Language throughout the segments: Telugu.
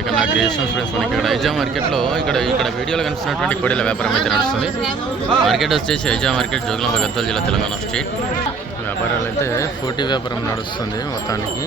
ఇక్కడ నాకు చేసిన ఫ్రెండ్స్ మనకి ఇక్కడ ఐజా మార్కెట్లో ఇక్కడ ఇక్కడ వీడియోలో కనిపిస్తున్నటువంటి కోడీల వ్యాపారం అయితే నడుస్తుంది. మార్కెట్ వచ్చేసి ఐజా మార్కెట్ జోగులాంబ గద్దల్ జిల్లా తెలంగాణ స్టేట్. వ్యాపారాలు అయితే పోటీ వ్యాపారం నడుస్తుంది మొత్తానికి.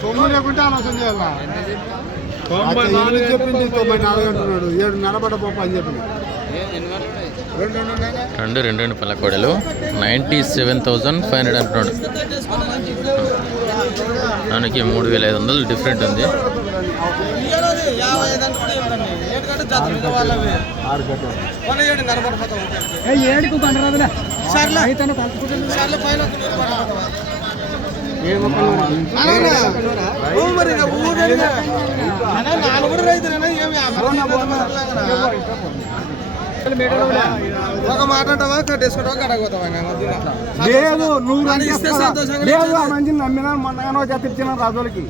సొమ్ము లేకుంటే ఆలోచన చేయాలా? చెప్పింది తొంభై నాలుగు అంటున్నాడు. ఏడు నడబడ పోప అని చెప్పింది రెండు రెండు? రెండు రెండు రెండు పళ్ళ కోడలు ninety seven thousand five hundred అంటున్నాడు. దానికి మూడు వేల ఐదు వందలు డిఫరెంట్ ఉంది. మొక్కలు ఒక మాట అంటావా? కట్టేసుకుంటావా కడగపోతావా లేదు నువ్వు అది ఇస్తే రంజిస్తా. సంతోషంగా లేదు ఆ మంచిని నమ్మినా మొన్నగానో జత ఇచ్చిన రాజులకి.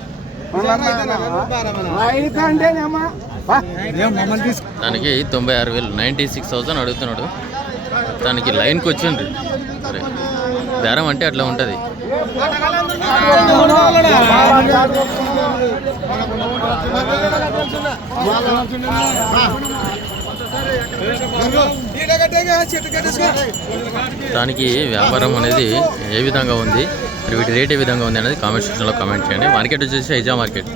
దానికి తొంభై ఆరు వేలు నైంటీ సిక్స్ థౌజండ్ అడుగుతున్నాడు. దానికి లైన్కి వచ్చిండ్రు. సరే. బేరం అంటే అట్లా ఉంటుంది. దానికి వ్యాపారం అనేది ఏ విధంగా ఉంది? మరి వీటి రేట్ ఏ విధంగా ఉంది అనేది కామెంట్ సెక్షన్లో కామెంట్ చేయండి. మార్కెట్ వచ్చేసి హైజా మార్కెట్.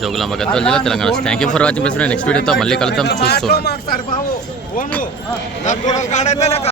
జోగులాంబ గద్వాల జిల్లా Telangana. Thank you for watching next వీడియోతో మళ్ళీ కలుద్దాం. చూస్తున్నాం